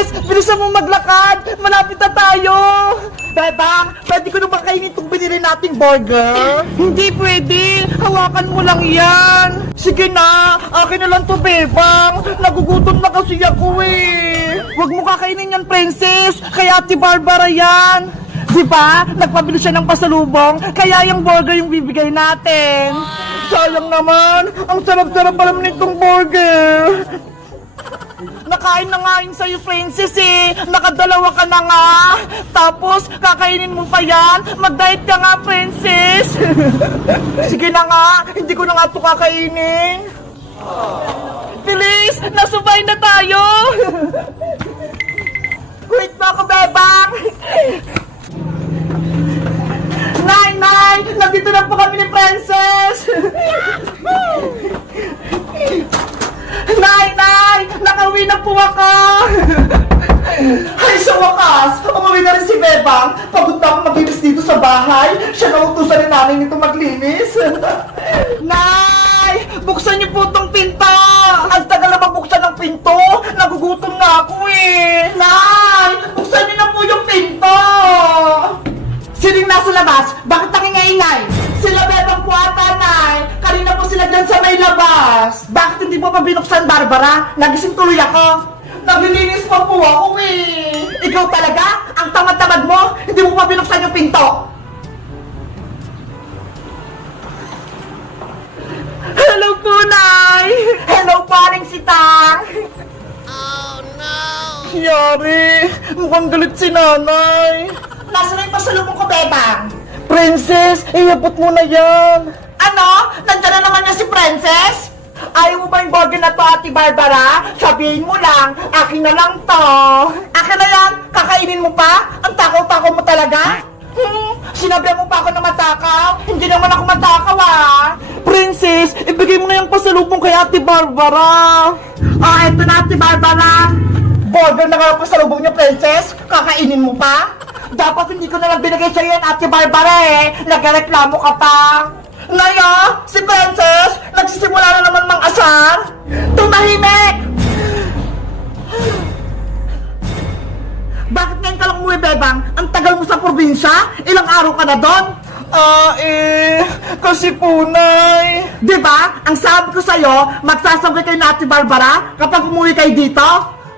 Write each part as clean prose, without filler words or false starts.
Princess, bilisan mo maglakad. Malapit na tayo. Bebang, pwede ko na ba kainin itong binili nating burger? Hindi pwede. Hawakan mo lang yan. Sige na, akin na lang to, Bebang. Nagugutom na kasi ako eh. Huwag mo kakainin yan, Princess. Kaya Ate Barbara yan. Di ba? Nagpabili siya ng pasalubong, kaya yung burger yung bibigay natin. Sayang naman, ang sarap-sarap pa naman itong burger. Nakain na nga yun sa'yo, Princess eh. Nakadalawa ka na nga. Tapos, kakainin mo pa yan. Mag-diet ka nga, Princess. Sige na nga, hindi ko na nga ito kakainin. Bilis, nasubay na tayo. Wait mo ako, Bebang. Nay! Nandito na po kami ni Princess! Nay! Nakauwi na po ako! Ay, sa wakas! Umuwi na rin si Bebang! Pagod na ako maglinis dito sa bahay! Siya nautusan ni nanay nito maglinis! Nay! Buksan niyo po tong pinto! Ang tagal na mabuksan ng pinto! Nagugutom na ako eh! Nay! Buksan niyo na po yung pinto! Sining nasa labas? Bakit nangingaingay? Sila Bebang po ata, Nay. Kanina po sila dyan sa may labas. Bakit hindi po pa binuksan, Barbara? Nagising tuloy ako. Naglilinis pa po ako eh. Ikaw talaga? Ang tamad-tamad mo? Hindi mo pa binuksan yung pinto. Hello po, Nay. Hello, paring sitang. Oh, no. Yari, mukhang galit si nanay. Nasaan na yung pasalubong ko, Bebang? Princess, iabot mo na yan. Ano? Nandiyan na naman niya si Princess? Ayaw mo ba yung burger na to, Ate Barbara? Sabihin mo lang, akin na lang to. Akin na yan? Kakainin mo pa? Ang takaw-takaw mo talaga? Sinabihan mo pa ako na matakaw? Hindi naman ako matakaw ah. Princess, ibigay mo na yung pasalubong kay Ate Barbara. Eto na, Ate Barbara. Burger na nga pasalubong niyo, Princess. Kakainin mo pa? Dapat hindi ko na lang binigay sa'yo yan, Ate Barbara eh. Nagreklamo ka pa. Ngayon, si Princess, nagsisimula na naman mang-asar. Tumahimik! Bakit ngayon ka lang umuwi, Bebang? Ang tagal mo sa probinsya? Ilang araw ka na doon? Kasi po, Nay. Diba? Ang sabi ko sa'yo, magsasabay kayo na Ate Barbara kapag umuwi kayo dito?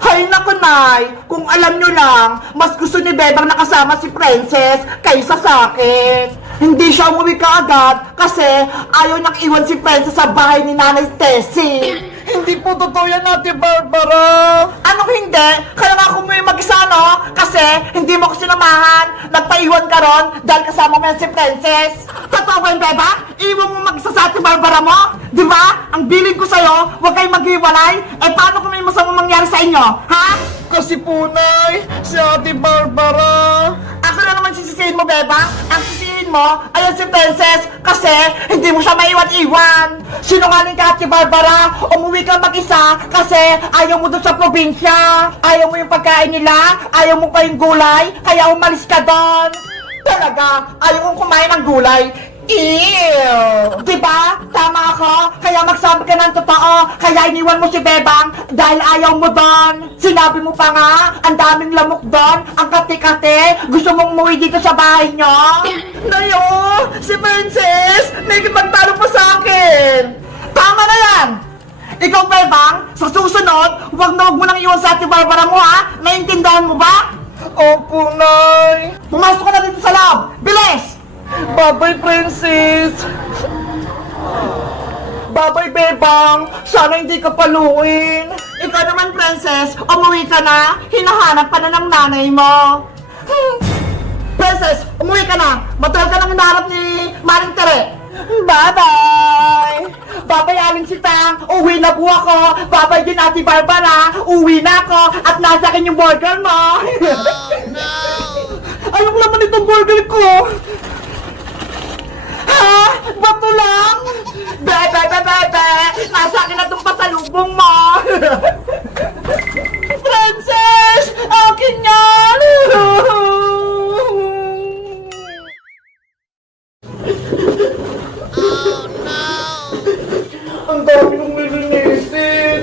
Hay naku, Nay! Kung alam nyo lang, mas gusto ni Bebang nakasama si Princess kaysa sa akin. Hindi siya umuwi kaagad kasi ayaw niyang iwan si Princess sa bahay ni Nanay Tessie. Hindi po totoo yan, Ate Barbara. Anong hindi? Kaya nga ako umuwi mag-isa, no? Kasi hindi mo ko sinamahan. Nagpaiwan ka ron dahil kasama mo yan si Princess. Totoo ba yun, Bebang? Iwan mo mag-isa sa Ate Barbara mo? Di ba? Ang bilin ko sa'yo, huwag kayong maghiwalay. Eh, paano kung may masama mangyari sa inyo? Ha? Kasi po, Nay, si Ate Barbara. Ako na naman sisisihin mo, Bebang. Ang sisihin mo, ayan si Princess. Kasi hindi mo siya maiwan-iwan. Sinungaling ka, Ate Barbara. Umuwi ka mag-isa kasi ayaw mo doon sa probinsya. Ayaw mo yung pagkain nila. Ayaw mo pa yung gulay. Kaya umalis ka doon. Talaga, ayaw mong kumain ng gulay. Ew! Diba? Tama ako. Kaya magsabi ka ng totoo. Kaya iniwan mo si Bebang dahil ayaw mo doon. Sinabi mo pa nga, ang daming lamok doon, ang kati-kati. Gusto mong umuwi dito sa bahay nyo? Nayo! Si Princess! Nakikipagtalo pa sa akin! Tama na yan! Ikaw, Bebang, sa susunod, huwag na huwag mo nang iwan sa Ate Barbara mo, ha? Naintindahan mo ba? Opo, Nay. Pumasok ka na dito sa loob. Bilis! Bye-bye, Princess! Bye-bye, Bebang! Sana hindi ka paluin! Ikaw naman, Princess, umuwi ka na! Hinahanap pa na ng nanay mo! Princess, umuwi ka na! Matagal ka nang hinahanap ni Maring Tere! Bye-bye! Bye-bye, Aling Sitang! Uwi na po ako! Bye-bye din, Ate Barbara! Uwi na ako! At nasa akin yung burger mo! Oh, no! Ayaw naman itong burger ko! Ha? Bato lang? Bebe! Nasa akin na itong pasalubong mo! Princess! Akin yan! Oh, no! Ang dami kong nilinisin!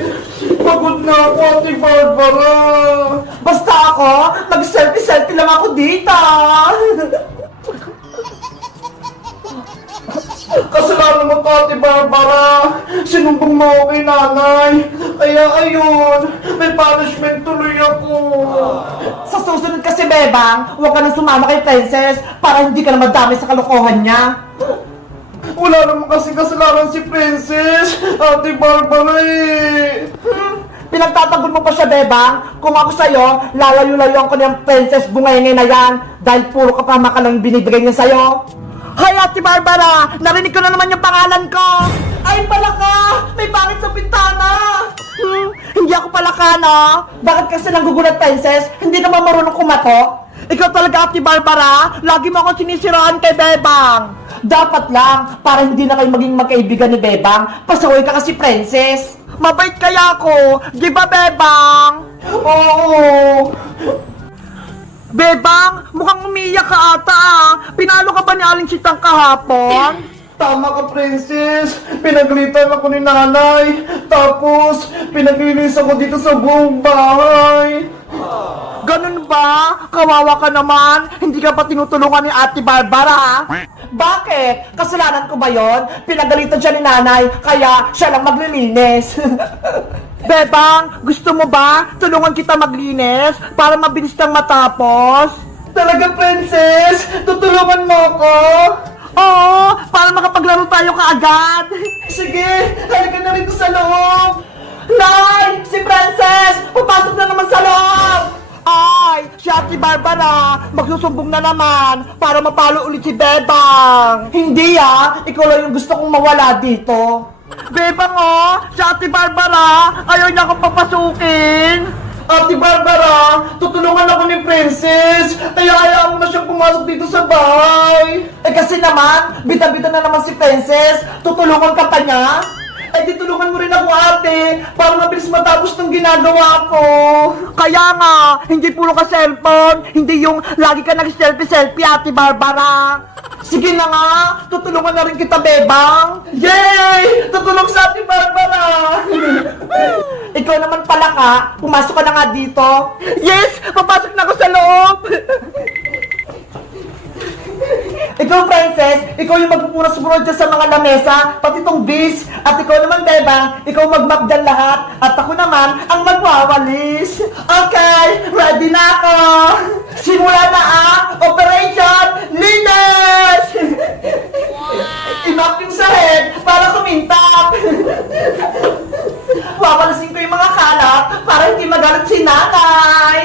Pagod na ako, Ate Barbara! Basta ako? Mag-selfie-selfie lang ako dito. Kasalanan mo to, Ate Barbara. Sinumbong mo ako kay nanay. Kaya ayun, may punishment tuloy ako. Sa susunod kasi, Bebang, huwag ka nang sumama kay Princess para hindi ka na madami sa kalokohan niya. Wala naman kasi kasalanan si Princess, Ate Barbara eh. Pinagtatanggol mo pa siya, Bebang. Kung ako sa'yo, lalayo-layuan ko na yung Princess Bungay na yan dahil puro kapama ka lang binibigay niya sa'yo. Hay, Ate Barbara! Narinig ko na naman yung pangalan ko! Ay, palaka! May pangit sa pintana! Hindi ako palaka, no? Bakit kasi nanggugulat, Princess? Hindi ka ba marunong kumato? Ikaw talaga, Ate Barbara! Lagi mo akong sinisiraan kay Bebang! Dapat lang, para hindi na kayo maging magkaibigan ni Bebang, pasaway ka kasi, Princess! Mabait kaya ako! Di ba, Bebang? Oo! Bebang, mukhang umiiyak ka ata ah. Pinalo ka ba ni Aling Sitang kahapon? Tama ka, Princess. Pinagalitan ako ni nanay. Tapos, pinaglinis ako dito sa buong bahay. Ganun ba? Kawawa ka naman. Hindi ka pa tinutulungan ni Ate Barbara. Bakit? Kasalanan ko ba yon? Pinagalitan siya ni nanay, kaya siya lang maglilinis. Bebang, gusto mo ba tulungan kita maglinis para mabilis kang matapos? Talaga, Princess? Tutulungan mo ako? Oo, para makapaglaro tayo kaagad. Sige, halika na rito sa loob. Nay, si Princess, papasok na naman sa loob. Ay, si Ate Barbara, magsusumbong na naman para mapalo ulit si Bebang. Hindi ikaw lang yung gusto kong mawala dito. Bebang si Ate Barbara, ayaw niya akong papasukin. Ate Barbara, tutulungan ako ni Princess, kaya ayaw mo na siyang pumasok dito sa bahay. Eh kasi naman, bita-bita na naman si Princess, tutulungan ka pa niya? Eh di tulungan mo rin ako, ate, para mabilis matapos ng ginagawa ko. Kaya nga, hindi puro ka cellphone, hindi yung lagi ka nag-selfie-selfie, Ate Barbara. Sige na nga, tutulungan na rin kita, Bebang. Yay! Tutulong sa Ate Barbara. Ikaw naman pala ka, pumasok ka na nga dito. Yes! Papasok na ako sa loob! Ikaw, Princess, ikaw yung magpupunas-punas dyan sa mga lamesa, pati tong bis. At ikaw naman, Bebang, ikaw mag-map dyan lahat. At ako naman, ang magwawalis. Okay, ready na ako. Simula na Operation Linis! Imap yung sahig para kumintap. Wawalasin ko yung mga kalat para hindi magalit si nanay.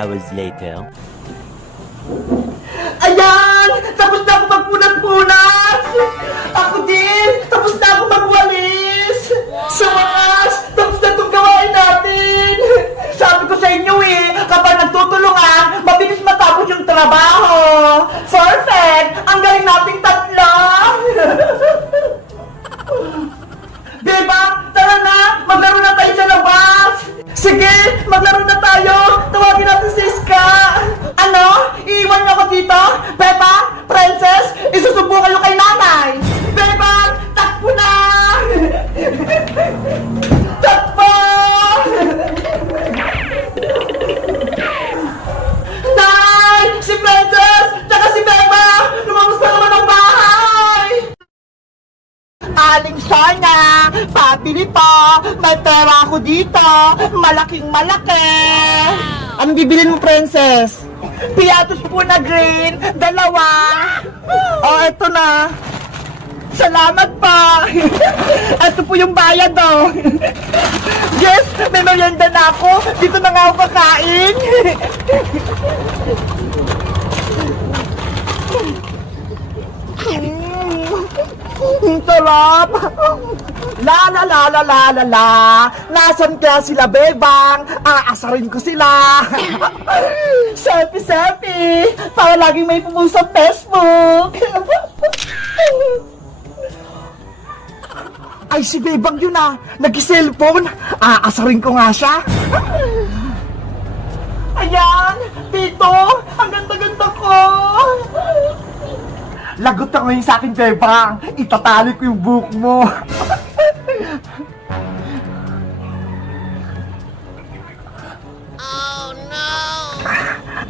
Hours later. Ayan! Tapos na ako magpunat-punat! Ako din! Tapos na ako magwalis! Sa wakas! Tapos na itong gawain natin! Sabi ko sa inyo kapag nagtutulungan, mabilis matapos yung trabaho! Perfect! Ang galing nating tatlo! Diba? Tara na! Maglaro na tayo sa labas! Sige! Maglaro na tayo! Tawagin natin si Iska! Ano? Iiwan niyo ako dito? Bebang? Princess? Isusubo kayo kay nanay! Bebang! Takbo na! Takbo! Nay! Si Princess! Tsaka si Bebang! Lumabas na naman ang bahay! Aling Sonia, pabili po. May pera ako dito. Malaking malaki. Anong bibilin mo, Princess? Piatos po na green. 2. Eto na. Salamat po. Ito po yung bayad, Yes, may merienda na ako. Dito na nga ako kakain. Sarap! La la la la la la la. Nasaan kaya sila, Bebang? Aasarin ko sila. Selfie, selfie. Para laging may pumunta sa Facebook. Ay, si Bebang yun nag-cellphone. Aasarin ko nga siya. Ayan, Tito, ang ganda-ganda ko. Lagot ka ngayon sa akin, Bebang. Itatali ko yung buhok mo. Oh no!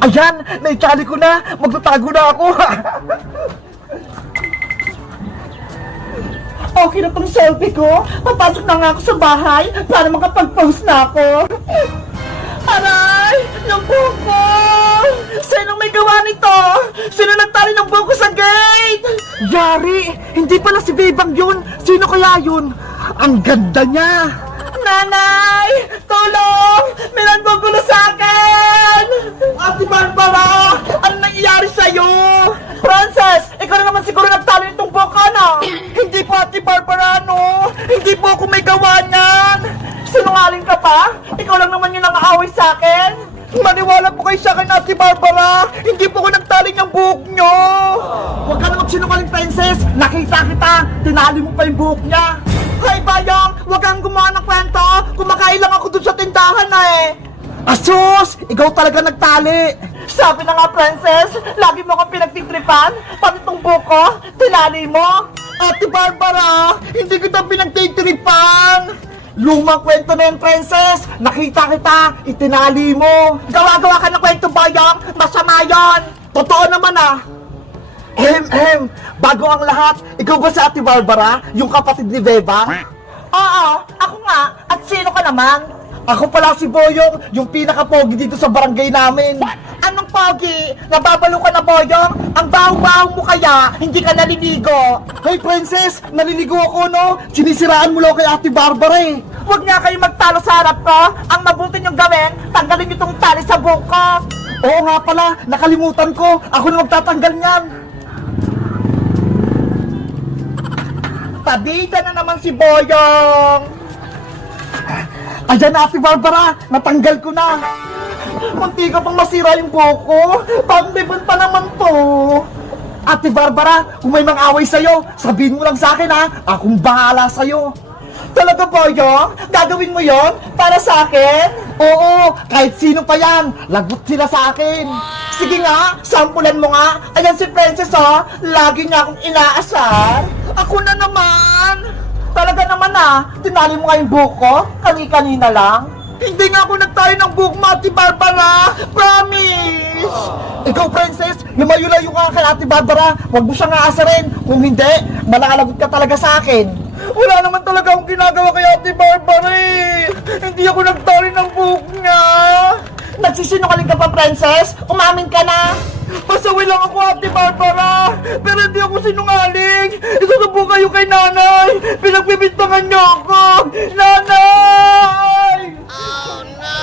Ayan, naitali ko na. Magtatago na ako. Okay na tong selfie ko. Papasok na nga ako sa bahay para makapag-post na ako. Aray! Yung buhok ko! Sinong may gawa nito? Sino nagtali ng buhok ko sa gate? Yari! Hindi pala si Bebang yun! Sino kaya yun? Ang ganda niya! Nanay! Tulong! May nagbugulo sa akin! Ate Barbara! Ano nangyayari sa'yo? Frances! Ikaw na naman siguro nagtali nitong buhok ko, no? Hindi po, Ate Barbara, no? Hindi po ako may gawa niyan! Sinungaling ka pa? Ikaw lang naman yung nang-aaway sa akin? Maniwala po kayo sa akin, Ate Barbara! Hindi po ko nagtali ng buhok nyo! Huwag ka na magsinungaling, Princess! Nakita kita! Tinali mo pa yung buhok niya! Hay, Bayang! Huwag kang gumawa ng kwento! Kumakain lang ako dun sa tindahan Asus! Ikaw talaga nagtali! Sabi na nga, Princess! Lagi mo akong pinagtitripan! Pati tong buhok ko, tinali mo! Ate Barbara! Hindi kita pinagtitripan! Lumang kwento na yan, Princess! Nakita kita! Itinali mo! Gawa-gawa ka ng kwento, Bayang! Masama yan! Totoo naman Bago ang lahat, ikaw ba si Ate Barbara? Yung kapatid ni Bebang? Oo, ako nga. At sino ka naman? Ako pala si Boyong, yung pinaka-pogi dito sa barangay namin. Anong pogi? Nababalo ka na, Boyong? Ang baho-baho mo kaya, hindi ka naliligo. Hey, Princess, naliligo ako, no? Sinisiraan mo lang kay Ate Barbara Huwag nga kayo magtalo sa harap ko. Ang mabuti niyong gawin, tanggalin niyo tong tali sa buhok ko. Oo nga pala, nakalimutan ko. Ako na magtatanggal niyan. Pabida na naman si Boyong. Ayan na, Ate Barbara, natanggal ko na. Munti ka pang masira yung buhok ko. Pang-libon pa naman to. Ate Barbara, kung may mang-away sa'yo, sabihin mo lang sa akin Akong bahala sa'yo. Talaga, Boyong? Gagawin mo yon para sa akin? Oo, kahit sino pa yan. Lagot sila sa akin. Sige nga, sampulan mo nga. Ayan si Princess lagi niya akong inaasar. Ako na naman. Talaga naman tinali mo nga yung buhok ko? Kani-kanina lang? Hindi nga ako nagtali ng buhok mo, Ate Barbara! Promise! Ikaw, Princess, lumayo-layo ka kay Ate Barbara. Huwag mo siyang aasarin. Kung hindi, malalagot ka talaga sa akin. Wala naman talaga akong ginagawa kay Ate Barbara Hindi ako nagtali ng buhok niya. Nagsisinungaling ka pa, Princess? Umamin ka na? Pasaway lang ako, Ate Barbara! Pero hindi ako sinungaling! Isusubo kayo kay nanay! Pinagbibintangan niyo ako! Nanay! Oh no!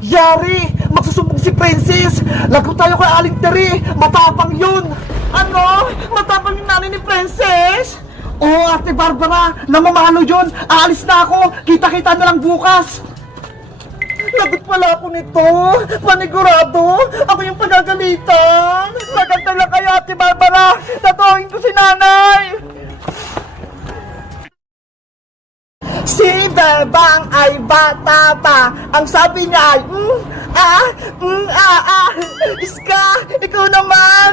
Yari! Magsusumbong si Princess! Lagot tayo kay Aling Teri! Matapang yun! Ano? Matapang yung nanay ni Princess? Oo, Ate Barbara! Namamalo yun! Aalis na ako! Kita-kita na lang bukas! Lagot pala ako nito! Panigurado! Ako yung pagagalitan! Maganda lang kayo, Ate Barbara! Tatuhin ko si nanay! Si Bebang ay bata pa. Ang sabi niya ay, Iska, ikaw naman.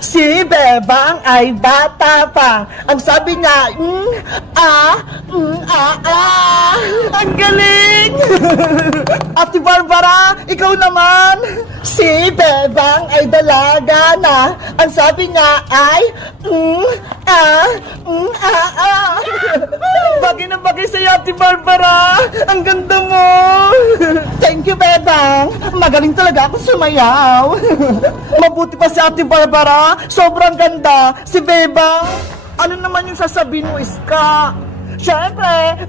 Si Bebang ay bata pa. Ang sabi niya, Ang galing. Ate Barbara, ikaw naman. Si Bebang ay dalaga na. Ang sabi niya ay, Bagay na bagay sa'yo, Ate Barbara! Ang ganda mo! Thank you, Bebang! Magaling talaga ako sumayaw! Mabuti pa si Ate Barbara! Sobrang ganda! Si Bebang! Ano naman yung sasabihin mo, Iska? Siyempre,